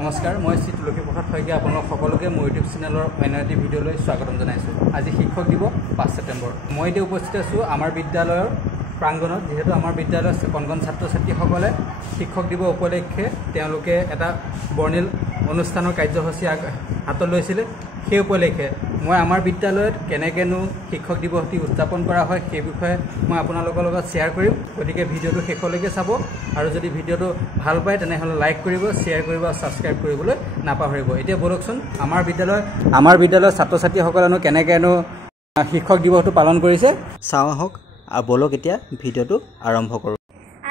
নমস্কাৰ, মই শ্ৰী তুলসী প্ৰসাদ শইকীয়া আপোনালোক সকলোকে মোৰ ইউটিউব চেনেলৰ অন্য এটি ভিডিঅ'লৈ স্বাগতম জনাইছোঁ। আজি শিক্ষক দিৱস 5 ছেপ্টেম্বৰ। মই এতিয়া উপস্থিত আছোঁ আমাৰ বিদ্যালয়ৰ প্ৰাংগণত। যিহেতু আমাৰ বিদ্যালয়ৰ কণ কণ ছাত্ৰ ছাত্ৰীসকলে শিক্ষক দিৱস উপলক্ষে তেওঁলোকে এটা বৰ্ণিল অনুষ্ঠানৰ কাৰ্যসূচী হাতত লৈছিলে। সেই উপলক্ষে মই আমাৰ বিদ্যালয়ত কেনেকৈনো শিক্ষক দিৱসটি উদযাপন কৰা হয় সেই বিষয়ে মই আপোনালোকৰ লগত শ্বেয়াৰ কৰিম। গতিকে ভিডিঅ'টো শেষলৈকে চাব আৰু যদি ভিডিঅ'টো ভাল পায় তেনেহ'লে লাইক কৰিব, শ্বেয়াৰ কৰিব আৰু ছাবস্ক্ৰাইব কৰিবলৈ নাপাহৰিব। এতিয়া বলকচোন আমাৰ বিদ্যালয়ৰ ছাত্ৰ ছাত্ৰীসকলেনো কেনেকৈনো শিক্ষক দিৱসটো পালন কৰিছে চাওঁ আহক। আৰু বলক এতিয়া ভিডিঅ'টো আৰম্ভ কৰোঁ।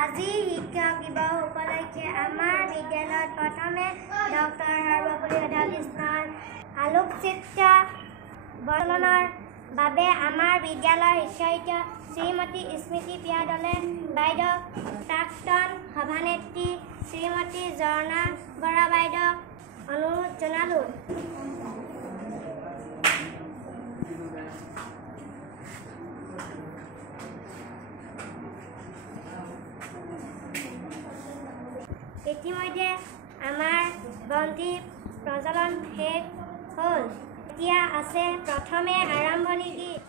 আজি শিক্ষক দিৱস উপলক্ষে আমাৰ বিদ্যালয়ত প্ৰথমে ডক্টৰ সৰ্বপল্লী ৰাধাকৃষ্ণৰ আলোকচিত্ৰ বৰ্ণনৰ বাবে আমাৰ বিদ্যালয়ৰ শিক্ষয়িত্ৰী শ্ৰীমতী স্মৃতি পিয়াদলে বাইদেউ, প্ৰাক্তন সভানেত্ৰী শ্ৰীমতী ঝৰ্ণা বৰা বাইদেউক অনুৰোধ জনালোঁ। ইতিমধ্যে আমাৰ বন্তি প্ৰজ্বলন শেষ হ'ল। এতিয়া আছে প্ৰথমে আৰম্ভণি গীত।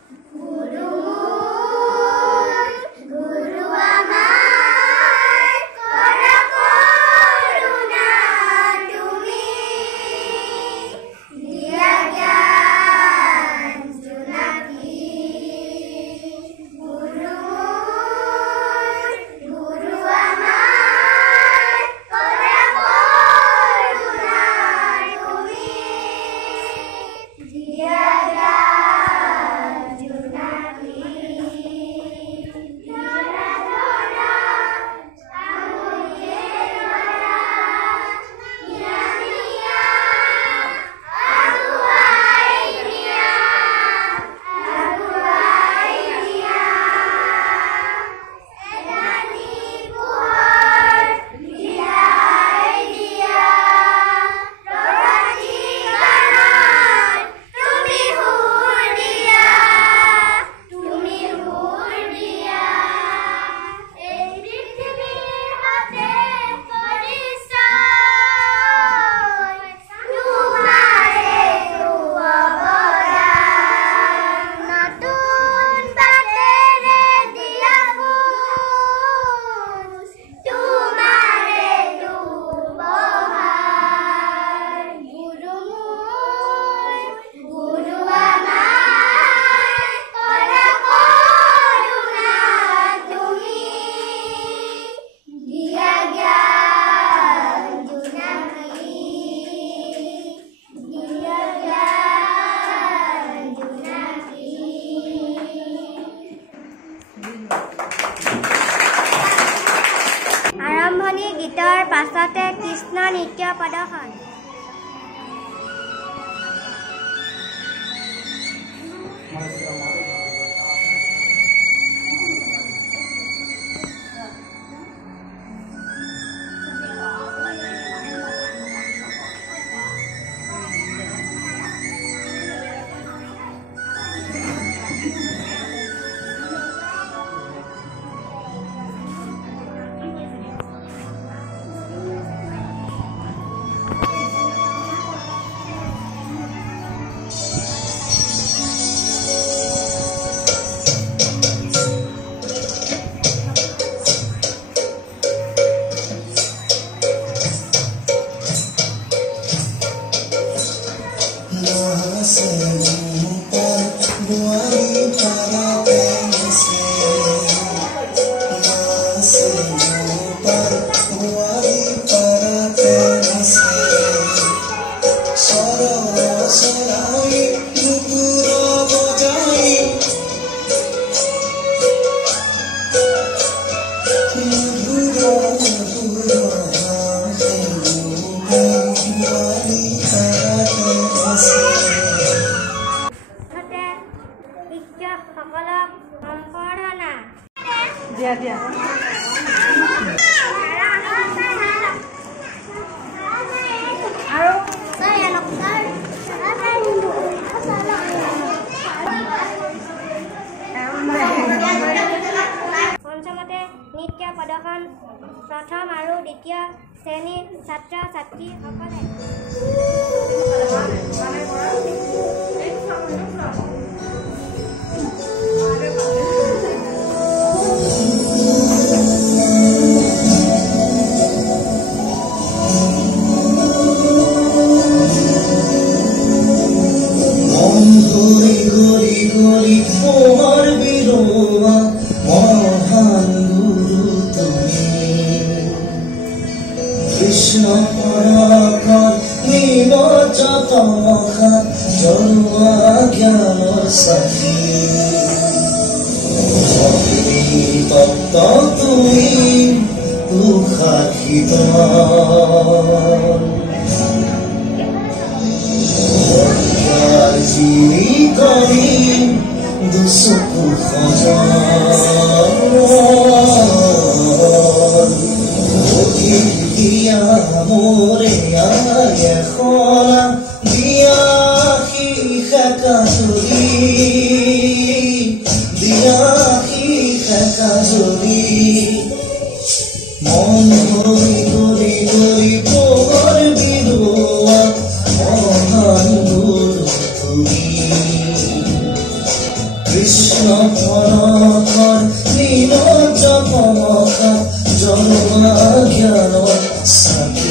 আৰম্ভণি গীতৰ পাছতে কৃষ্ণ নৃত্য প্ৰদৰ্শন। শিক্ষকসকলক সম্বৰ্ধনা দিয়া। পঞ্চমতে নৃত্য প্ৰদৰ্শন প্ৰথম আৰু দ্বিতীয় দ্বিতীয় শ্ৰেণীৰ ছাত্ৰ ছাত্ৰীসকলে কৃষ্ণ পৰাকৰ নীলজতমখা জনোৱা জ্ঞানৰ সাথী তত্ত্ব তুমি দুসাক্ষিত জীবিতী দুচকু দিয়া মোরে এখন দিয়া শিখাজুরি দিয়া শিখাজুরি মন গরি গরি গরি পোহর বিলোয়া মহান গুরু তুমি কৃষ্ণ পৰকৰ নীলজতমখা জনোৱা জ্ঞানৰ সাথী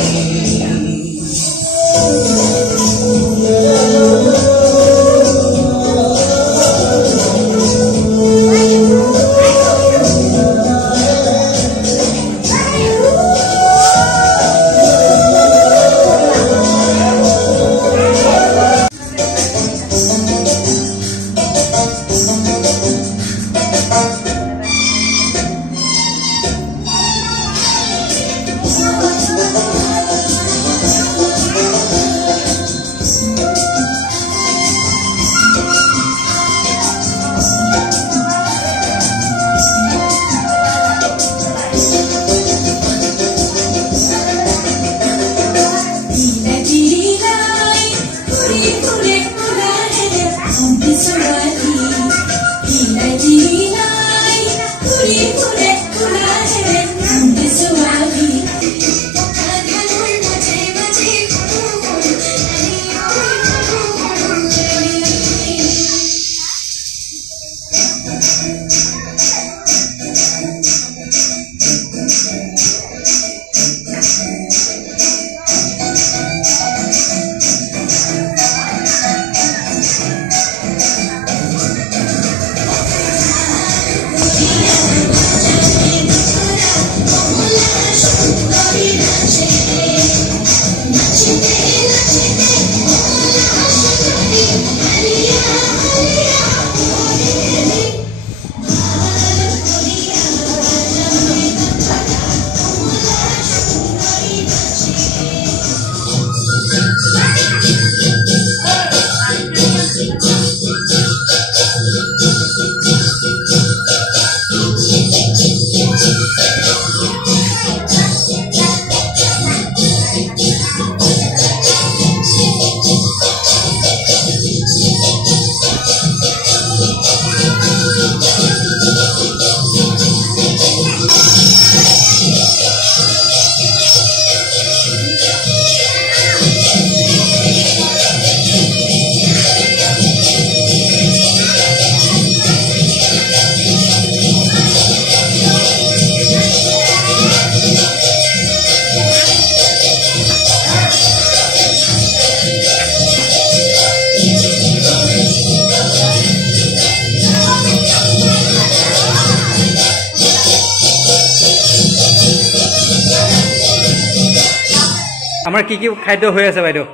আমাৰ কি খাদ্য হৈ আছে বাইদেউ?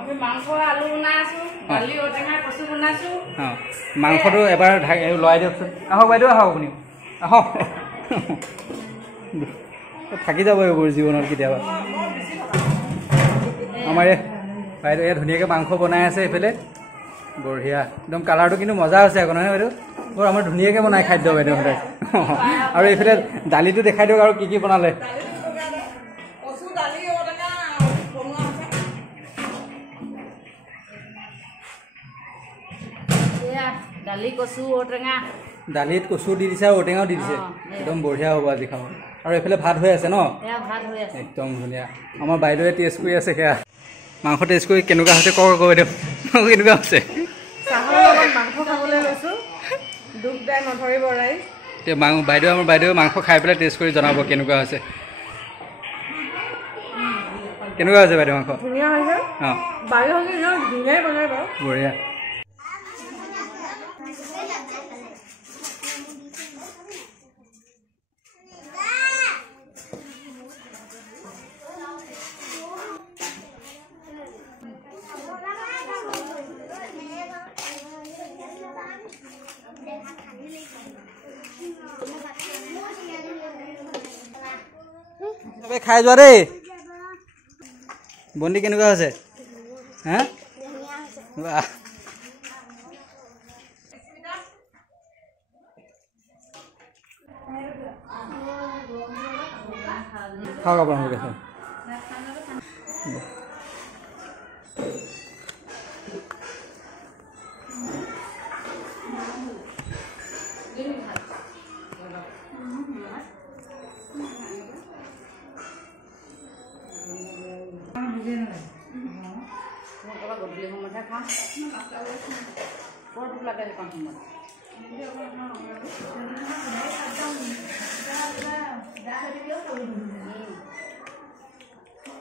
আমি মাংস আলু বনাইছো, দালি ঔটেঙা কচু বনাইছো। মাংসটো এবাৰ লৰাই দিয়কচোন। আহক বাইদেউ, আহক আপুনি, আহক। থাকি যাব এইবোৰ জীৱনত কেতিয়াবা। আমাৰ বাইদেউ ইয়াত ধুনীয়াকৈ মাংস বনাই আছে এইফালে, বঢ়িয়া একদম। কালাৰটো কিন্তু মজা হৈছে আকৌ, নহয় বাইদেউ? বৰ আমাৰ ধুনীয়াকৈ বনাই খাদ্য বাইদেউ সদায়। আৰু এইফালে দালিটো দেখাই দিয়ক, আৰু কি কি বনালে? দালি কচু ঔটেঙা, দালিত কচু দি দিছে, ঔটেঙাও দি দিছে, একদম বঢ়িয়া হ'ব আজি খাব। আৰু এইফালে ভাত হৈ আছে ন এয়া ভাত হৈ আছে একদম ধুনীয়া আমাৰ বাইদেৱে টেষ্ট কৰি আছে সেয়া মাংস টেষ্ট কৰি কেনেকুৱা হৈছে কওক বাইদেউ কেনেকুৱা হৈছে চাহৰ লগত মাংস খাবলৈ লৈছোঁ দুখ দাই নধৰিব ৰাইজ এতিয়া আমাৰ বাইদেৱে মাংস খাই পেলাই টেষ্ট কৰি জনাব কেনেকুৱা হৈছে কেনেকুৱা হৈছে বাইদেউ মাংস ধুনীয়া হৈছে অঁ বাইদেউ ধুনীয়াই বনাই বাৰু বঢ়িয়া খাই যোৱা দেই বন্দি কেনেকুৱা হৈছে হা বাহ খাওক আপোনালোকে খাওক গধূলি সময়তহে খাওঁ বৰ ভোক লাগে সেইকণ সময়ত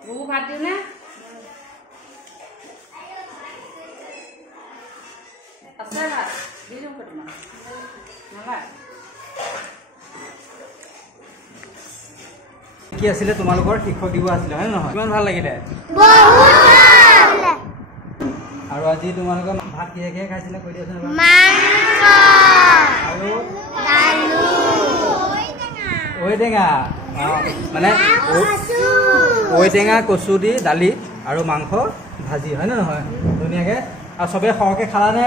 গৰু ভাত দিওঁনে আছে ভাত দি দিওঁ কেইটামান নালাগে কি আছিলে তোমালোকৰ শিক্ষক দিৱস আছিলে হয় নহয় কিমান ভাল লাগিলে আৰু আজি তোমালোকৰ ভাত কিহে কিহে খাইছিলে কৈ দিয়াচোন আৰু ঔটেঙা মানে ঔটেঙা কচু দি দালি আৰু মাংস ভাজি হয় নে নহয় ধুনীয়াকৈ আৰু চবেই সৰহকৈ খালানে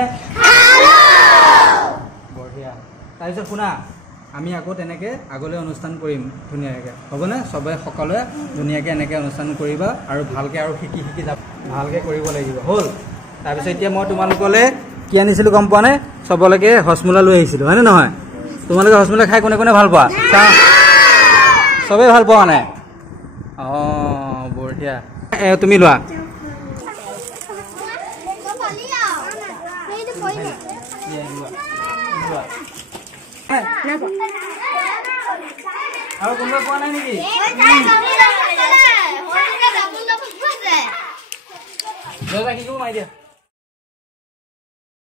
বঢ়িয়া তাৰপিছত শুনা আমি আকৌ তেনেকৈ আগলৈ অনুষ্ঠান কৰিম ধুনীয়াকৈ হ'বনে চবে সকলোৱে ধুনীয়াকৈ এনেকৈ অনুষ্ঠান কৰিবা আৰু ভালকৈ আৰু শিকি যাব ভালকৈ কৰিব লাগিব হ'ল তাৰপিছত এতিয়া মই তোমালোকলৈ কি আনিছিলোঁ গম পোৱা নে চবলৈকে হজমোলা লৈ আহিছিলোঁ হয়নে নহয় তোমালোকে হজমোলা খাই কোনে কোনে ভাল পোৱা চবেই ভাল পোৱা নাই অঁ বঢ়িয়া তুমি লোৱা আৰু কোনোবাই পোৱা নাই নেকি কি মাৰি দিয়া